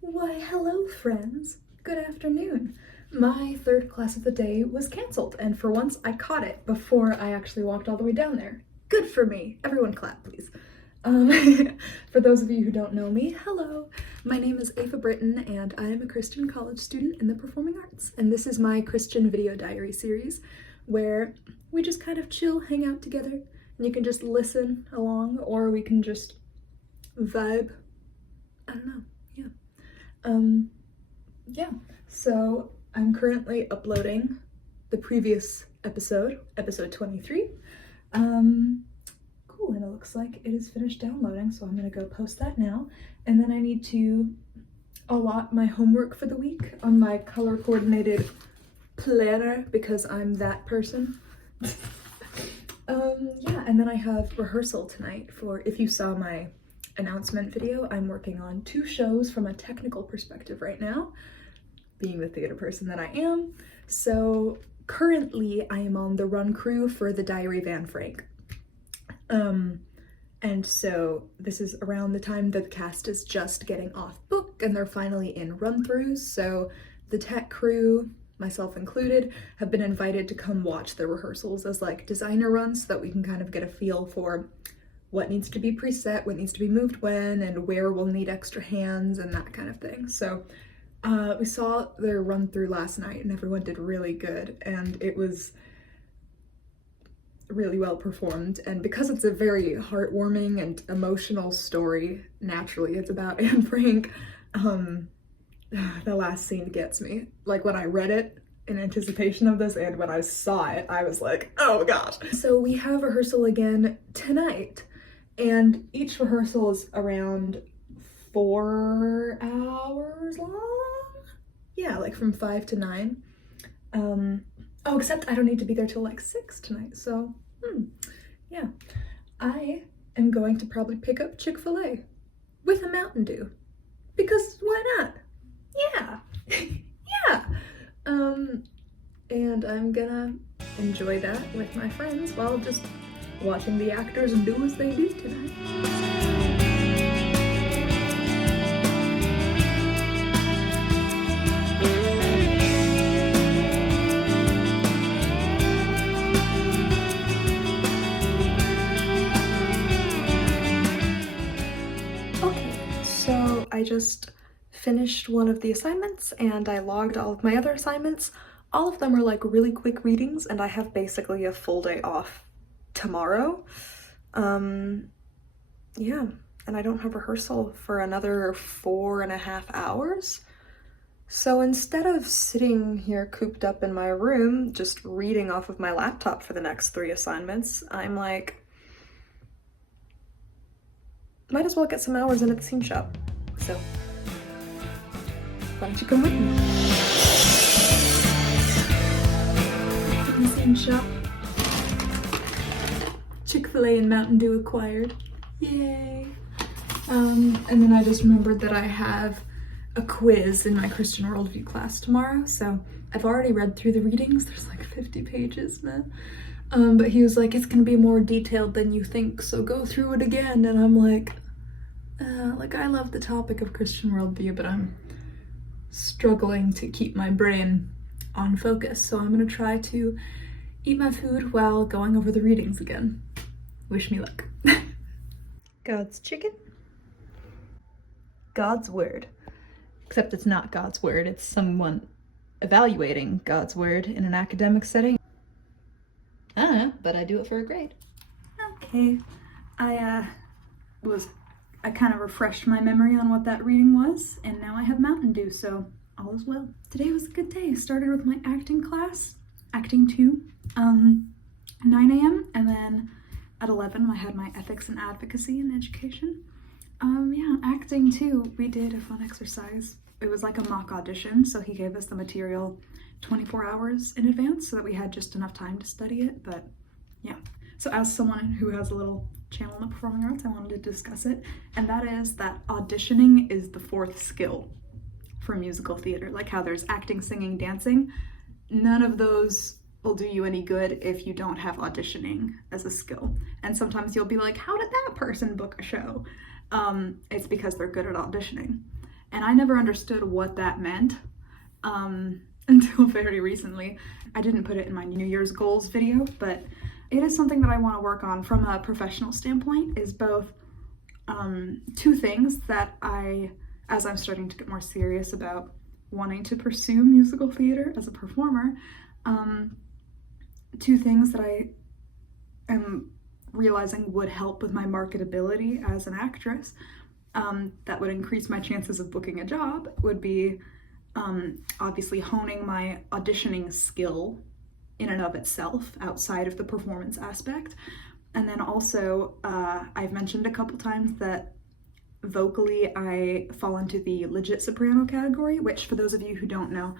Why, hello, friends. Good afternoon. My third class of the day was canceled, and for once I caught it before I actually walked all the way down there. Good for me. Everyone clap, please. For those of you who don't know me, hello. My name is Ava Britton, and I am a Christian college student in the performing arts. And this is my Christian video diary series, where we just kind of chill, hang out together, and you can just listen along, or we can just vibe. I don't know. Yeah, so I'm currently uploading the previous episode, episode 23. Cool, and it looks like it is finished downloading, so I'm gonna go post that now. And then I need to allot my homework for the week on my color-coordinated planner, because I'm that person. Yeah, and then I have rehearsal tonight for, if you saw my announcement video, I'm working on 2 shows from a technical perspective right now, being the theater person that I am. So currently I am on the run crew for the Diary of Anne Frank. And so this is around the time that the cast is just getting off book and they're finally in run-throughs. So the tech crew, myself included, have been invited to come watch the rehearsals as like designer runs so that we can kind of get a feel for what needs to be preset, what needs to be moved when, and where we'll need extra hands and that kind of thing. So we saw their run through last night and everyone did really good, and it was really well performed. And because it's a very heartwarming and emotional story, naturally it's about Anne Frank, the last scene gets me. Like when I read it in anticipation of this and when I saw it, I was like, oh gosh. So we have rehearsal again tonight, and each rehearsal is around 4 hours long? Yeah, like from 5 to 9. Oh, except I don't need to be there till like 6 tonight, so, yeah. I am going to probably pick up Chick-fil-A with a Mountain Dew, because why not? Yeah, yeah. And I'm gonna enjoy that with my friends while just watching the actors do as they do tonight. Okay, so I just finished one of the assignments and I logged all of my other assignments. All of them are like really quick readings, and I have basically a full day off tomorrow. Yeah, and I don't have rehearsal for another 4.5 hours. So instead of sitting here cooped up in my room, just reading off of my laptop for the next 3 assignments, I'm like, might as well get some hours in at the scene shop. So, why don't you come with me? The scene shop. Chick-fil-A and Mountain Dew acquired. Yay! And then I just remembered that I have a quiz in my Christian worldview class tomorrow, so I've already read through the readings. There's like 50 pages, man. But he was like, it's gonna be more detailed than you think, so go through it again. And I'm like I love the topic of Christian worldview, but I'm struggling to keep my brain on focus, so I'm gonna try to eat my food while going over the readings again. Wish me luck. God's chicken. God's word. Except it's not God's word, it's someone evaluating God's word in an academic setting. I don't know, but I do it for a grade. Okay, I kind of refreshed my memory on what that reading was, and now I have Mountain Dew, so all is well. Today was a good day. I started with my acting class, acting 2, 9 a.m., and then at 11 I had my ethics and advocacy in education. Yeah, acting 2, we did a fun exercise. It was like a mock audition, so he gave us the material 24 hours in advance so that we had just enough time to study it, but yeah. So as someone who has a little channel in the performing arts, I wanted to discuss it, and that is that auditioning is the 4th skill for musical theater. Like how there's acting, singing, dancing. None of those will do you any good if you don't have auditioning as a skill. And sometimes you'll be like, how did that person book a show? It's because they're good at auditioning. And I never understood what that meant until very recently. I didn't put it in my New Year's goals video, but it is something that I want to work on from a professional standpoint, is both two things that as I'm starting to get more serious about wanting to pursue musical theater as a performer, two things that I am realizing would help with my marketability as an actress, that would increase my chances of booking a job, would be obviously honing my auditioning skill in and of itself outside of the performance aspect. And then also, I've mentioned a couple times that vocally I fall into the legit soprano category, which for those of you who don't know,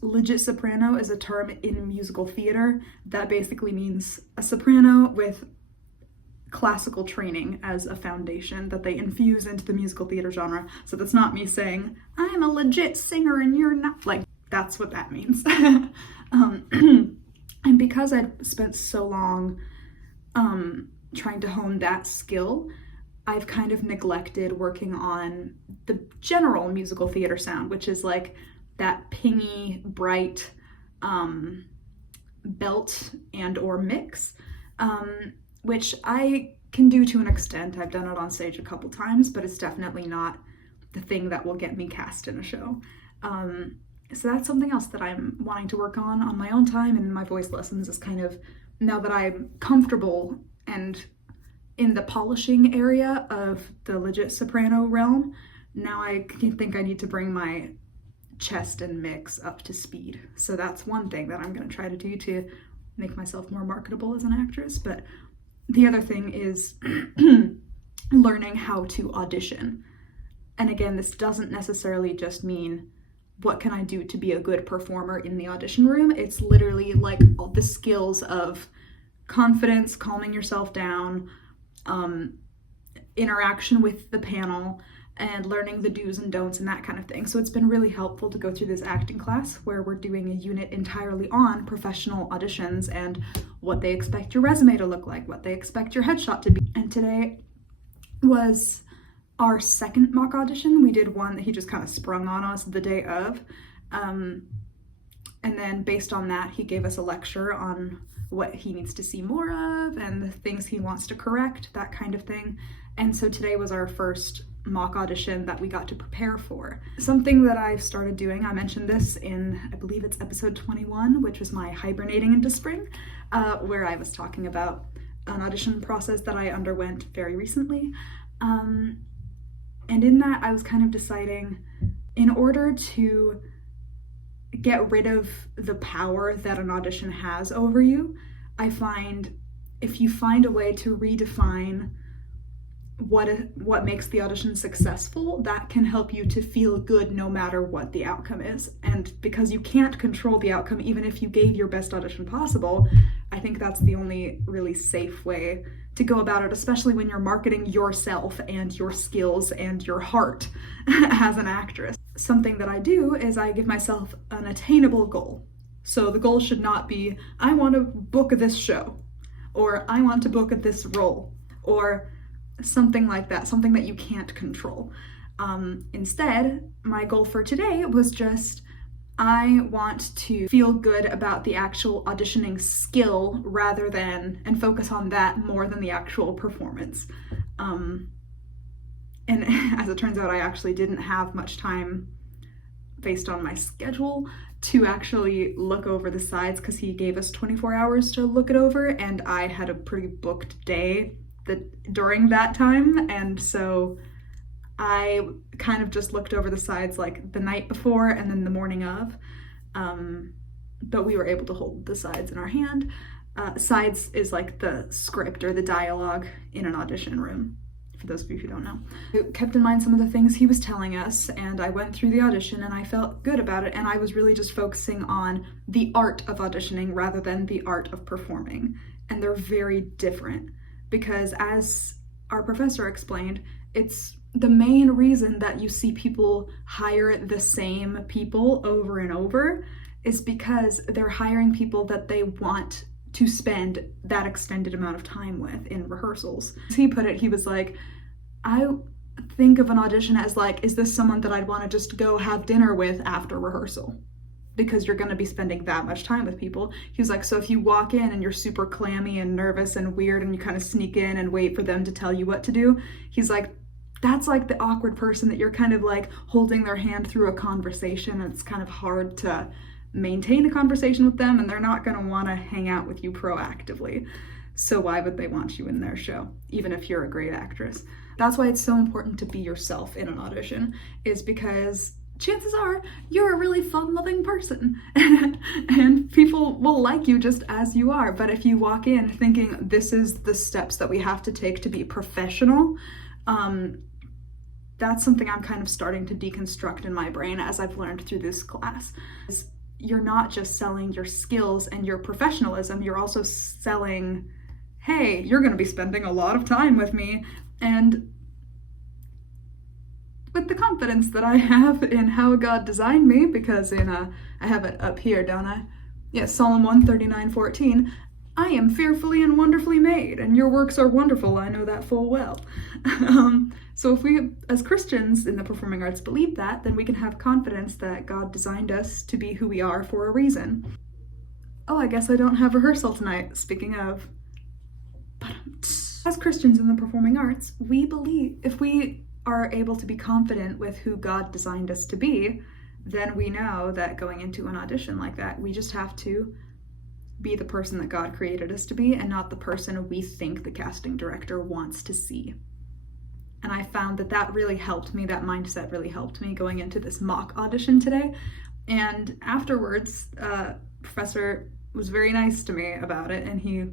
legit soprano is a term in musical theater that basically means a soprano with classical training as a foundation that they infuse into the musical theater genre. So that's not me saying, I'm a legit singer and you're not. Like, that's what that means. And because I've spent so long trying to hone that skill, I've kind of neglected working on the general musical theater sound, which is like that pingy, bright belt and or mix, which I can do to an extent. I've done it on stage a couple times, but it's definitely not the thing that will get me cast in a show. So that's something else that I'm wanting to work on my own time and in my voice lessons, is kind of, now that I'm comfortable and in the polishing area of the legit soprano realm, now I think I need to bring my chest and mix up to speed. So that's one thing that I'm going to try to do to make myself more marketable as an actress. But the other thing is learning how to audition. And again, this doesn't necessarily just mean what can I do to be a good performer in the audition room. It's literally like all the skills of confidence, calming yourself down, interaction with the panel, and learning the do's and don'ts and that kind of thing. So it's been really helpful to go through this acting class where we're doing a unit entirely on professional auditions and what they expect your resume to look like, what they expect your headshot to be. And today was our second mock audition. We did one that he just kind of sprung on us the day of. And then based on that, he gave us a lecture on what he needs to see more of and the things he wants to correct, that kind of thing. And so today was our first mock audition that we got to prepare for. Something that I've started doing, I mentioned this in, I believe it's episode 21, which was my hibernating into spring, where I was talking about an audition process that I underwent very recently. And in that, I was kind of deciding, in order to get rid of the power that an audition has over you, I find if you find a way to redefine what makes the audition successful, that can help you to feel good no matter what the outcome is. And because you can't control the outcome, even if you gave your best audition possible, I think that's the only really safe way to go about it, especially when you're marketing yourself and your skills and your heart as an actress. Something that I do is I give myself an attainable goal. So the goal should not be, I want to book this show, or I want to book this role, or something like that, something that you can't control. Instead, my goal for today was just, I want to feel good about the actual auditioning skill and focus on that more than the actual performance. And as it turns out, I actually didn't have much time based on my schedule to actually look over the sides, because he gave us 24 hours to look it over, and I had a pretty booked day during that time, and so I kind of just looked over the sides like the night before and then the morning of, but we were able to hold the sides in our hand. Sides is like the script or the dialogue in an audition room, for those of you who don't know. I kept in mind some of the things he was telling us, and I went through the audition and I felt good about it, and I was really just focusing on the art of auditioning rather than the art of performing, and they're very different. Because as our professor explained, it's the main reason that you see people hire the same people over and over is because they're hiring people that they want to spend that extended amount of time with in rehearsals. As he put it, he was like, I think of an audition as like, is this someone that I'd want to just go have dinner with after rehearsal? Because you're going to be spending that much time with people. He was like, so if you walk in and you're super clammy and nervous and weird and you kind of sneak in and wait for them to tell you what to do, he's like, that's like the awkward person that you're kind of like holding their hand through a conversation, and it's kind of hard to maintain a conversation with them, and they're not going to want to hang out with you proactively. So why would they want you in their show, even if you're a great actress? That's why it's so important to be yourself in an audition, is because chances are you're a really fun-loving person and people will like you just as you are. But if you walk in thinking this is the steps that we have to take to be professional, that's something I'm kind of starting to deconstruct in my brain as I've learned through this class. You're not just selling your skills and your professionalism, you're also selling, hey, you're going to be spending a lot of time with me, and with the confidence that I have in how God designed me, because I have it up here, don't I? Yeah, Psalm 139:14, I am fearfully and wonderfully made, and your works are wonderful, I know that full well. So if we, as Christians in the performing arts, believe that, then we can have confidence that God designed us to be who we are for a reason. Oh, I guess I don't have rehearsal tonight, speaking of. But as Christians in the performing arts, we believe, if we are able to be confident with who God designed us to be, then we know that going into an audition like that, we just have to be the person that God created us to be and not the person we think the casting director wants to see. And I found that that really helped me, that mindset really helped me going into this mock audition today. And afterwards, professor was very nice to me about it, and he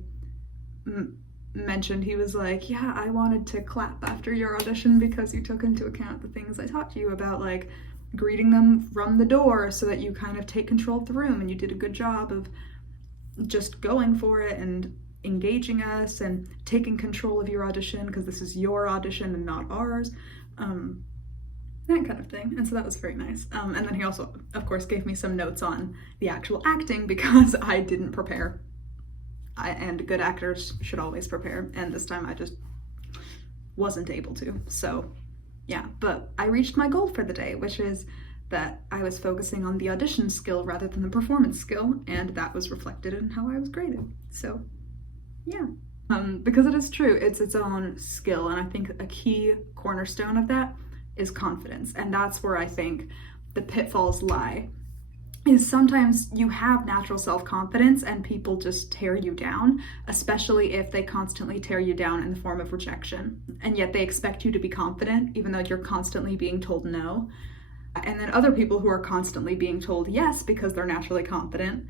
mentioned, he was like, yeah, I wanted to clap after your audition because you took into account the things I taught you about, like greeting them from the door so that you kind of take control of the room, and you did a good job of just going for it and engaging us and taking control of your audition because this is your audition and not ours, that kind of thing. And so that was very nice. And then he also, of course, gave me some notes on the actual acting because I didn't prepare. And good actors should always prepare, and this time I just wasn't able to. So yeah, but I reached my goal for the day, which is that I was focusing on the audition skill rather than the performance skill, and that was reflected in how I was graded. So yeah, because it is true, it's its own skill, and I think a key cornerstone of that is confidence, and that's where I think the pitfalls lie. Is sometimes you have natural self-confidence and people just tear you down, especially if they constantly tear you down in the form of rejection. And yet they expect you to be confident even though you're constantly being told no. And then other people who are constantly being told yes because they're naturally confident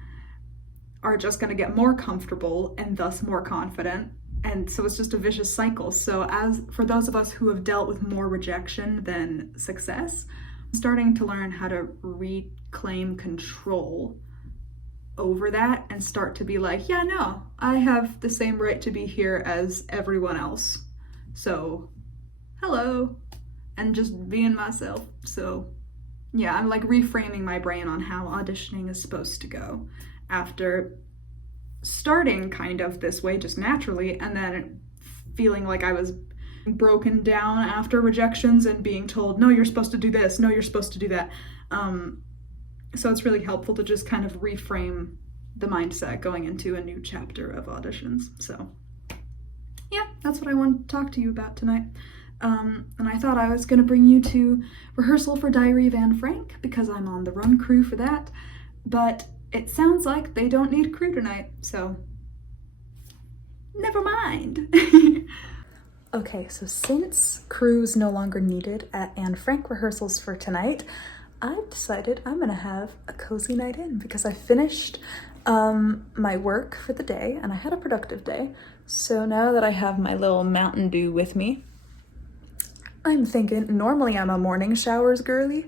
are just going to get more comfortable and thus more confident. And so it's just a vicious cycle. So as for those of us who have dealt with more rejection than success, starting to learn how to reclaim control over that and start to be like, yeah, no, I have the same right to be here as everyone else. So, hello, and just being myself. So, yeah, I'm like reframing my brain on how auditioning is supposed to go after starting kind of this way just naturally and then feeling like I was broken down after rejections and being told, no, you're supposed to do this, no, you're supposed to do that. So it's really helpful to just kind of reframe the mindset going into a new chapter of auditions. So yeah, that's what I wanted to talk to you about tonight. And I thought I was going to bring you to rehearsal for Diary of Anne Frank because I'm on the run crew for that, but it sounds like they don't need crew tonight, so never mind. Okay, so since crew's no longer needed at Anne Frank rehearsals for tonight, I've decided I'm gonna have a cozy night in because I finished my work for the day and I had a productive day. So now that I have my little Mountain Dew with me, I'm thinking, normally I'm a morning showers girly,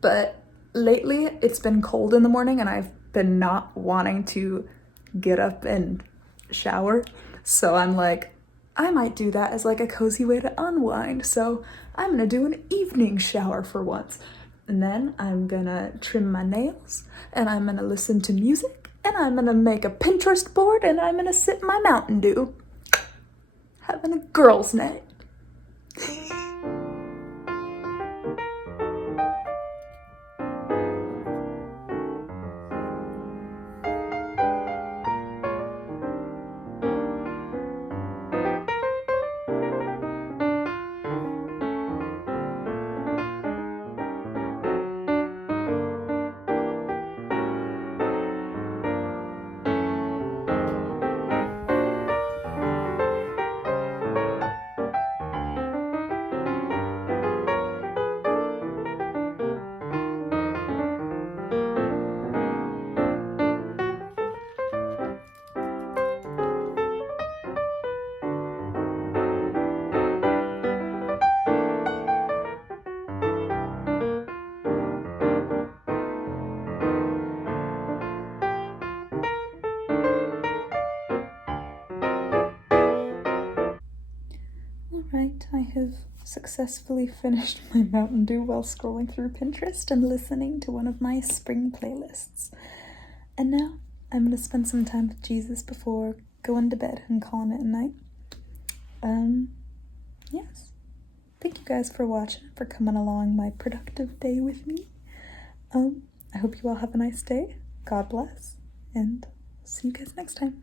but lately it's been cold in the morning and I've been not wanting to get up and shower. So I'm like, I might do that as like a cozy way to unwind. So I'm gonna do an evening shower for once. And then I'm gonna trim my nails and I'm gonna listen to music and I'm gonna make a Pinterest board and I'm gonna sip my Mountain Dew. Having a girls' night. have successfully finished my Mountain Dew while scrolling through Pinterest and listening to one of my spring playlists. And now I'm going to spend some time with Jesus before going to bed and calling it a night. Yes. Thank you guys for watching, for coming along my productive day with me. I hope you all have a nice day. God bless, and see you guys next time.